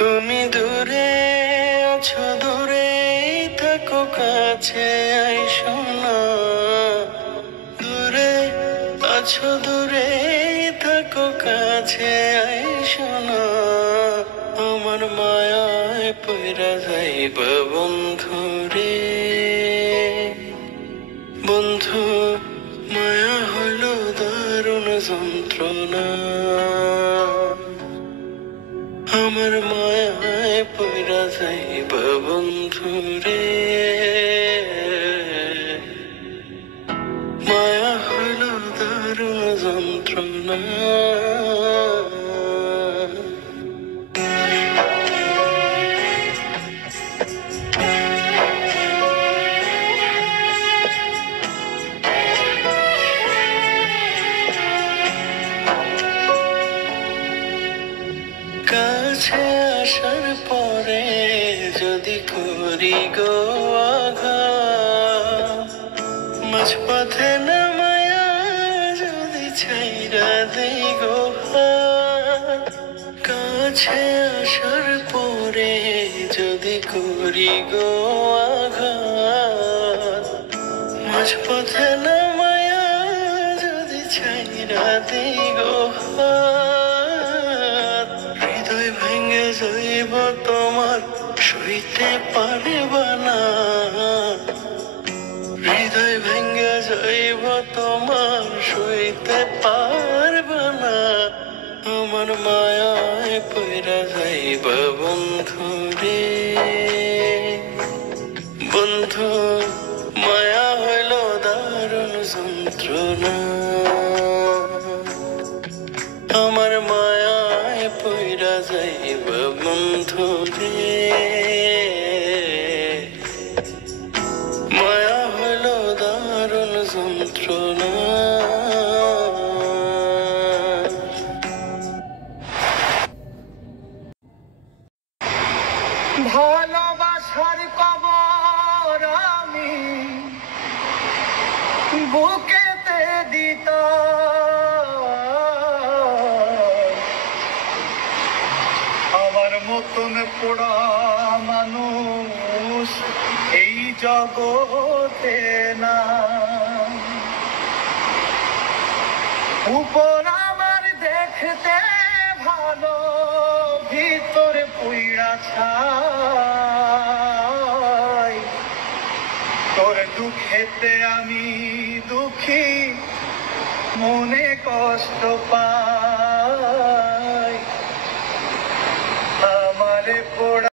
তুমি দূরে আছো, দূরে থাকো, কাছে আইসো না। দূরে আছো, দূরে থাকো, কাছে আইসো না। আমার মায়ায় পইরা যাইবা বন্ধু রে। বন্ধু, মায়া হলো দারুণ যন্ত্রণা। আমার মায়ায় পইরা যাইবা বন্ধু রে। মায়া হলো দারুণ যন্ত্রণা। কাছে আসার পরে যদি করি গো আঘাত, মাঝপথে নামায়া যদি ছাইরা দেই গো হাত। কাছে আসার পরে যদি করি গো আঘাত, মাঝপথে নামায়া যদি ছাইরা দেই গো হাত। হৃদয় ভেঙে যাইব তোমার, সইতে পারবা না। হৃদয় ভেঙে যাইব তোমার, সইতে পারবা না। আমার মায়ায় পইরা যাইবা বন্ধু রে। বন্ধু, মায়া হইল দারুণ যন্ত্রণা। আমার মায়ায় পইরা যাইবা বন্ধু রে। মায়া হইল দারুণ যন্ত্রণা। ভালোবাসার কবর আমি বুকেতে দিতাম। আমার মতন পোড়া মানুষ এই জগতে না। উপর আমার দেখতে ভালো, ভিতরে পুইড়া ছাই। তোর দুঃখেতে আমি দুঃখী, মনে কষ্ট পাই।